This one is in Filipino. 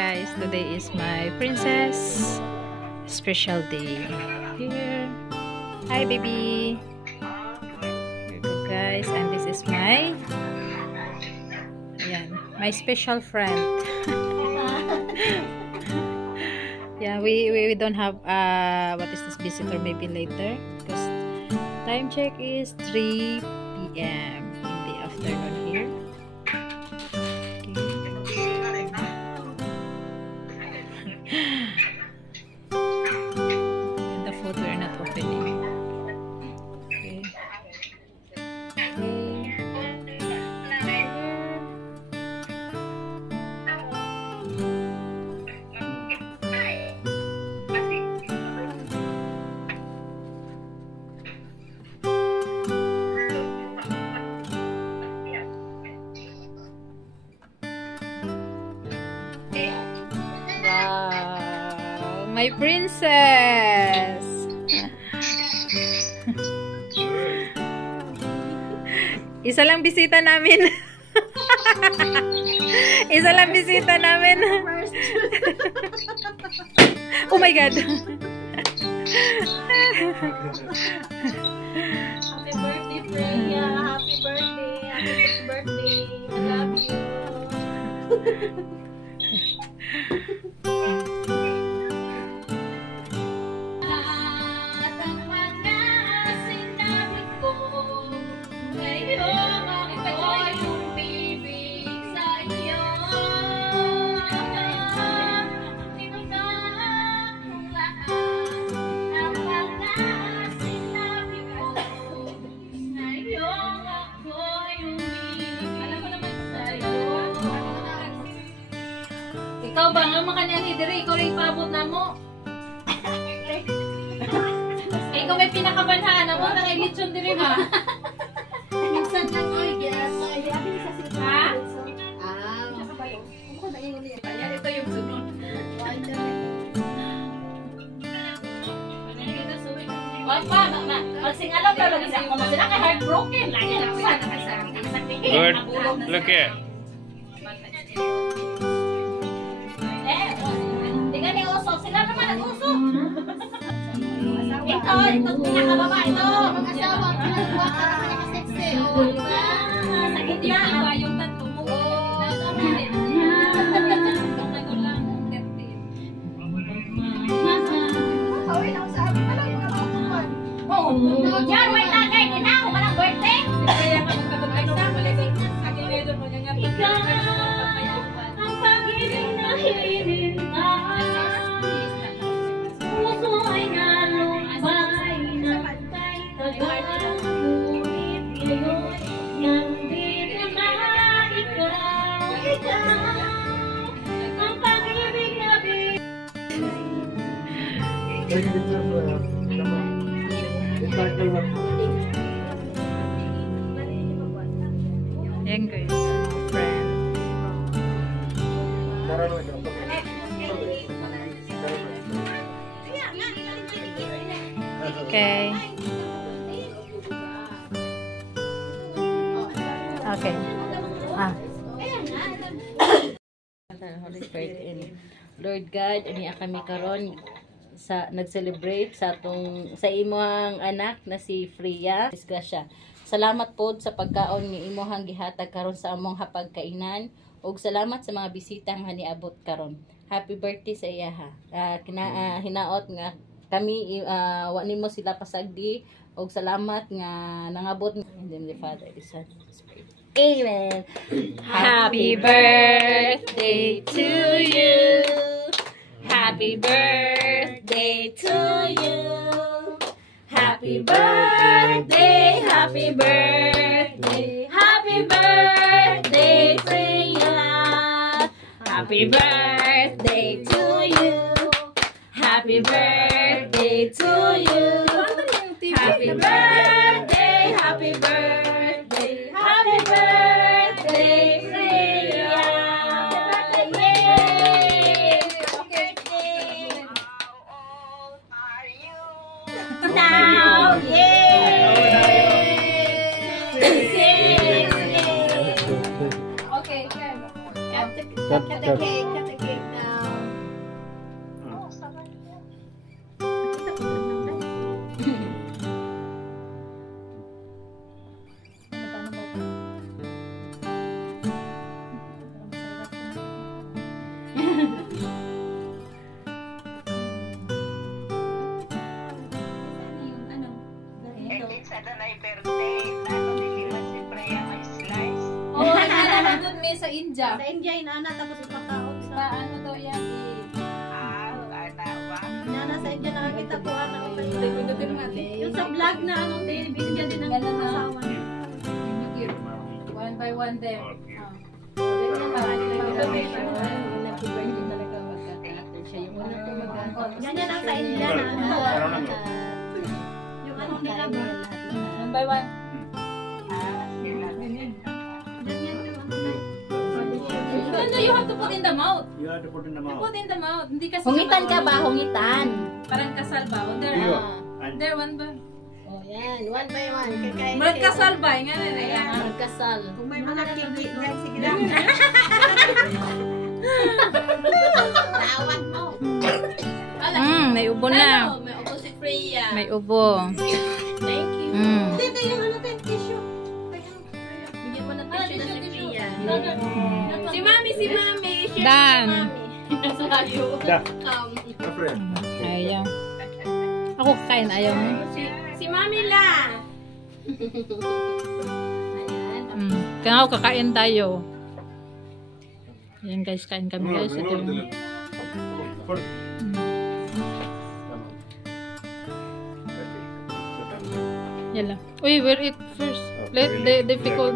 Guys, today is my princess special day. Here. Hi, baby. Here you go, guys. And this is my my special friend. Yeah, we don't have what is this visitor, maybe later, because time check is 3 p.m. in the afternoon here. And the food we're not opening. Okay. Wow, my princess. Isa lang bisita namin. Isa lang bisita namin. Oh my God. Happy birthday, Freya. Happy birthday. Happy birthday. I love you. Ikaw ba nga makanya ni Dere? Ikaw rin paabot na mo. Ikaw may pinakabanhaan na mo. Nakailitsyon Dere ba? Minsan lang ko. Ha? Ito yung sunod. Wag pa. Magsingalaw ka lang isa. Kung sila ka heartbroken. Lagi na sa Good. Look here. Tingnan ni Uso. Sila naman nag-uso. Ito pinakababa ito. Ang asawa, pinagawa ka naman nakaseksi. O, diba? Sa gitna. Diba yung tatlo mo? Kawin ako sa amin pala yung nakakuman. Oo. Yan, may tagay. Hindi ako palang birthday. Kaya ka magkabagay sa malasing. Akin mo niya nga. Ikaw ang pag-ibig na hinintas. Puso ay nalumbay na tagal. Ngunit ngayon, nandito na ikaw. Ang pag-ibig na Ayan guys, friend. Okay. Okay. Holy Spirit in Lord God, ani kami karon sa nag-celebrate sa imong anak na si Freya. Disgrasya. Salamat po sa pagkaon nga imong gihatag karon sa among hapagkainan ug salamat sa mga bisitang haniabot karon. Happy birthday sa iya ha. Hinaot nga kami wa nimo sila pasagdi ug salamat nga nangabot in the name of the Father, the Son, and the Spirit. Amen. Happy birthday to you. Happy birthday to you. Happy birthday, happy birthday, happy birthday, Freya. Happy birthday to you. Happy birthday to you. Happy birthday, happy birthday, happy birthday, Freya. Yay! Okay. How old are you? Now, yay! 6. Okay, cut the cake now. India. Sa India, inaana tapos ipakaon Sa sa... ano daw yan? Inaana sa India, nakakita ko ano. Pindutin mo ate. Yung sa vlog na ano, binigyan din ng Ganun na. asawa niya. One by one there. Okay. Ganyan lang sa India na ano. Yung ano nila ba? One by one. No, you have to put in the mouth. You have to put in the You mouth. put in the mouth. Hindi kasi Hungitan ka ba? Hungitan. Parang kasal ba? O, there. Iyo. Ah. There, one ba? Oh, yan. One by one. Kakain. Marag kasal ba? Nga na na. Ayan. Magkasal. Kung may mga kiki, yan, sige lang. Tawag mo. May ubo na. May upo si Freya. May ubo. Thank you. Mm. Dito yung ano tayo, tissue. Bigyan mo na tissue na si Freya. Si Mami, si Mami. Share Dan. si Mami. Sayo. Da. Um, friend. Ayaw. Ako kain, ayaw mo. si Mami la. Kaya ako kakain tayo. Ayan guys, kain kami guys. Ito yung... Yan lang. Uy, we'll eat first. Let the difficult.